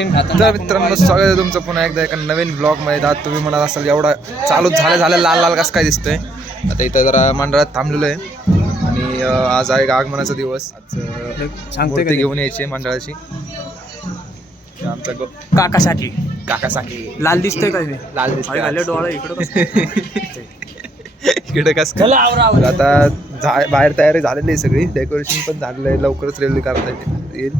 14 तर मित्रांनो स्वागत आहे तुमचं पुन्हा एकदा एका नवीन ब्लॉगमध्ये. आज तुम्ही म्हणत असाल एवढा चालू झाल्या लाल लाल कसं काय दिसतंय. आता इथं जरा मंडळात थांबलेलो आहे आणि आज आहे आगमनाचा दिवस. आज मूर्ती घेऊन यायची मंडळाची. आमचा काकासाठी लाल दिसतोय काय लाल दिसतोय डोळा इकडे इकडे कस आता बाहेर तयारी झालेली आहे, सगळी डेकोरेशन पण झालेलं आहे. लवकरच रेल्वे करता येईल.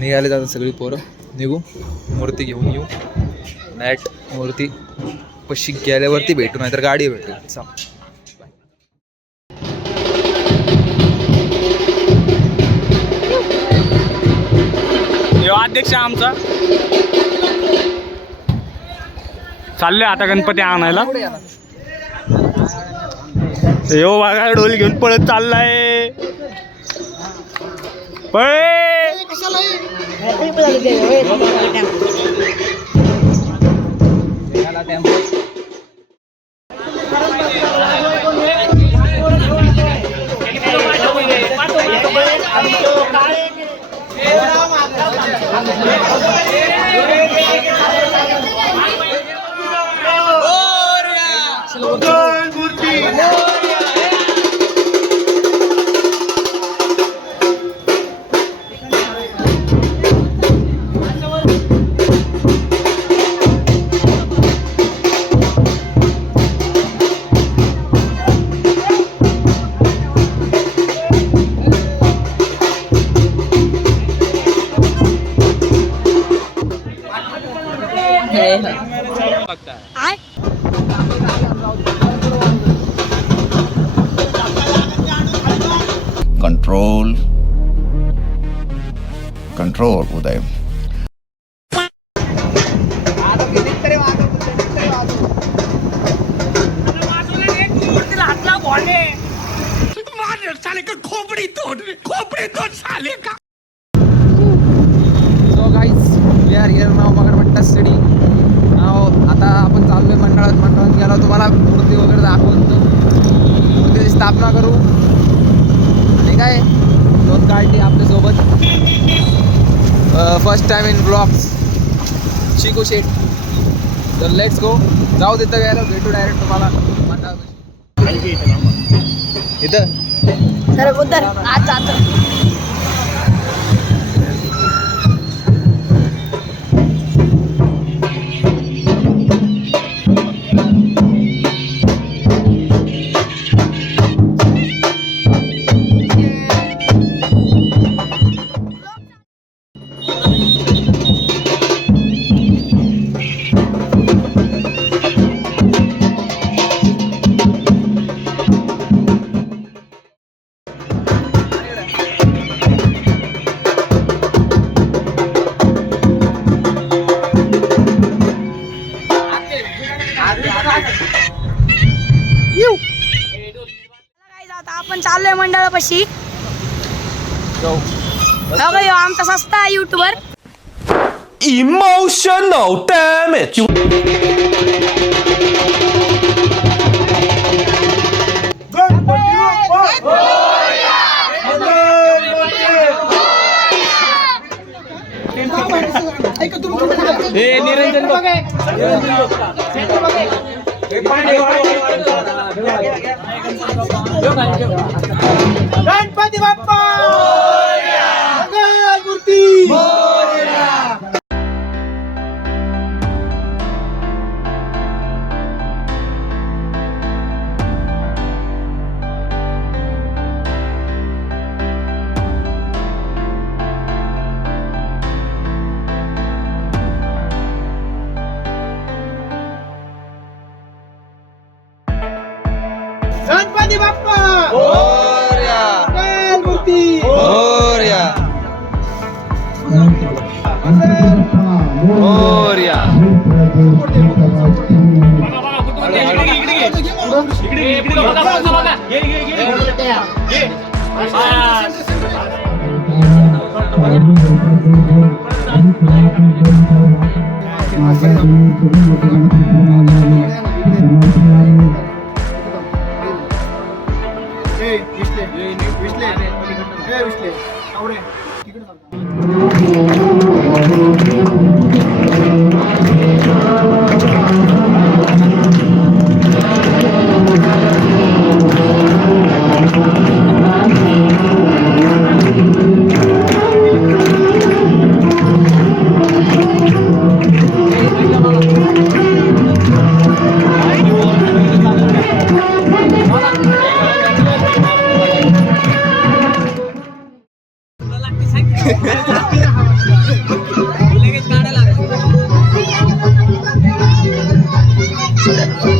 निघाले जातात सगळी पोरं. निघू मूर्ती घेऊन येऊ. नॅट मूर्ती पशी गेल्यावरती भेटू, नाही तर गाडी भेटू. अध्यक्ष आमचा चालले आता गणपती आणायला. यो बघा ढोल घेऊन पळत चाललाय. Control Uday. So guys we are here now Magarpatta स्टडी. आता आपण चाललोय मंडळात गेला. तुम्हाला मूर्ती वगैरे दाखवतो. मूर्तीची स्थापना करू. ठीक आहे. 2 गाडी आपल्यासोबत. फर्स्ट टाइम इन ब्लॉग्स चिकू शेट. तर लेट्स गो. जाऊ तिथं गेलो भेटू डायरेक्ट तुम्हाला इथं. सर उधर आता आपण चाललोय मंडळापाशी. आमचा सस्ता YouTuber Emotional damage. Niranjan Ganpati Bappa मूर्ती. गणपती बाप्पा मोरया. मूर्ती. मोरया. मोरया. विश्ले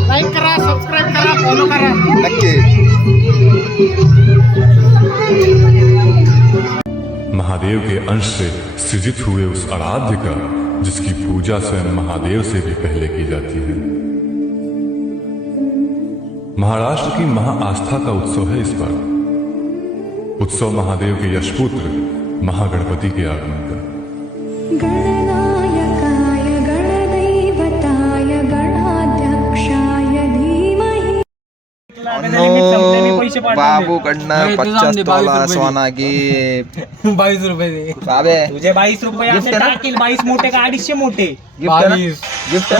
लाईक करा, सबस्क्राईब करा, फॉलो करा. नक्की. महादेव के अंश से सृजित हुए उस आराध्य का जिसकी पूजा स्वयं महादेव से भी पहले की जाती है। महाराष्ट्र की महाआस्था का उत्सव है इस बार। उत्सव महादेव के यशपुत्र महागणपति के आगमन का। गणनायकाय गणदैवताय गणाध्यक्षाय धीमहि. बाबू कडनं 50 तोला सोना गिफ्ट. 22 रुपये बाबे तुझे 22 रुपये Gift असे आहे ना? टाकील 22 मोठे का 250 मोठे गिफ्ट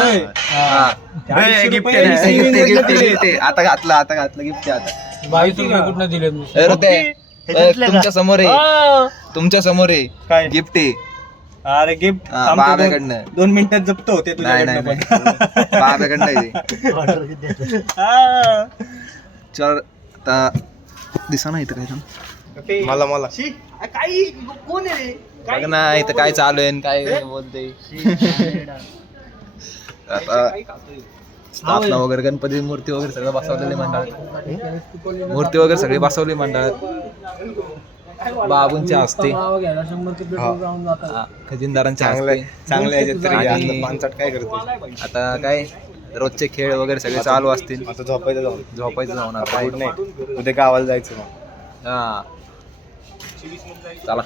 आता घातलं गिफ्ट आता 22 रुपये कुठनं दिले मी ए, ऋते, ए, तुमच्या समोर आहे, तुमच्या समोर आहे काय? गिफ्ट आहे. अरे गिफ्ट हा, बाब्याकडनं. 2 मिनिटात जपतो होते नाही नाही नाही. बाब्याकडनं आहे ते. चल आता दिसा ना इथं काय मला काही कोण आहे रे? बघ ना इथं काय चालू आहे आणि काय बोलते. आता स्थापना वगैरे गणपती मूर्ती वगैरे सगळं बसवलेले मंडळात. मूर्ती वगैरे सगळी बसवली मंडळात. बाबूंच्या हस्ते, खजिनदारांच्या हस्ते चांगले आणि काय करतो आता काय रोजचे खेळ वगैरे सगळे चालू असतील. आता झोपायचं जाऊन आता काय नाही उद्या गावाला जायचं मग हा चला.